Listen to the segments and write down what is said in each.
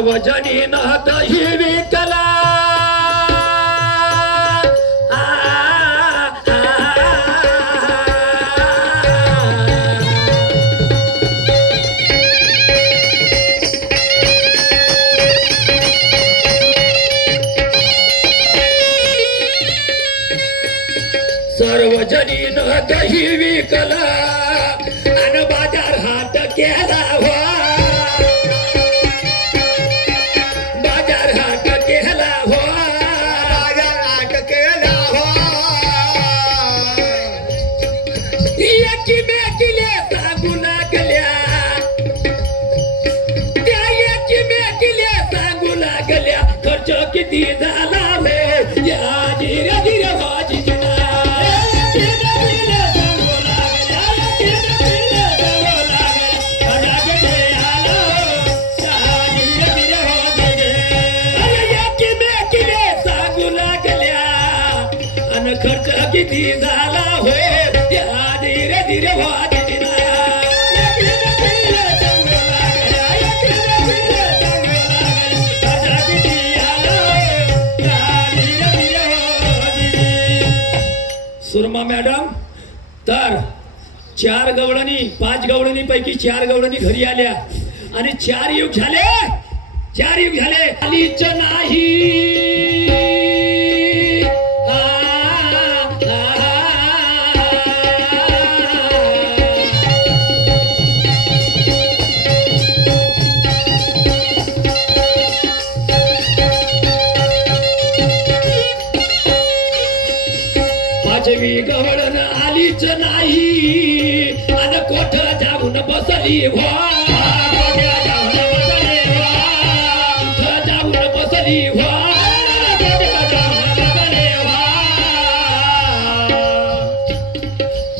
सर्वजनीन ही विकला सर्वजनीन ही विकला अन बाजार हाट केला खर्च किती झाला हो या धीरे धीरे वाजिना खर्च किती झाला हो या धीरे धीरे वाजिना सुरमा मॅडम तर 4 गवळणी 5 गवळणी पैकी 4 गवळणी घरी आल्या आणि 4 युग झाले आलीच नाही पाचवी गवळण आलीच नाही आणि कोठ जाऊन बसली जाऊन बसली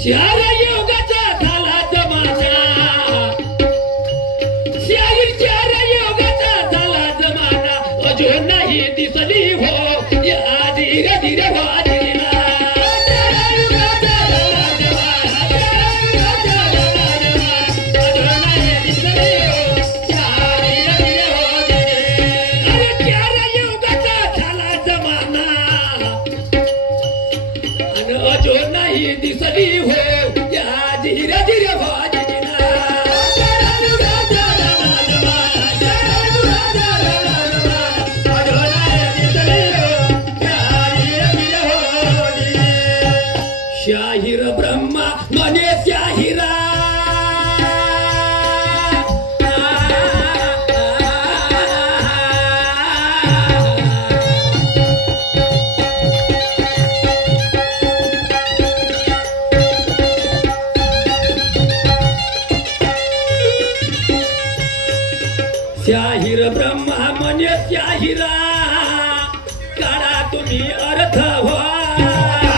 चार योगाचा झाला जमाना चार योगाचा झाला जमाना अजून नाही दिसली हो या धीरे धीरे वाजिना दिसली हो या धीरे धीरे वाजिना शाहीर ब्रह्मा मने शाहिरा शाहीर ब्रह्मा मने शाहिरा काढा तुम्ही अर्थ व्हा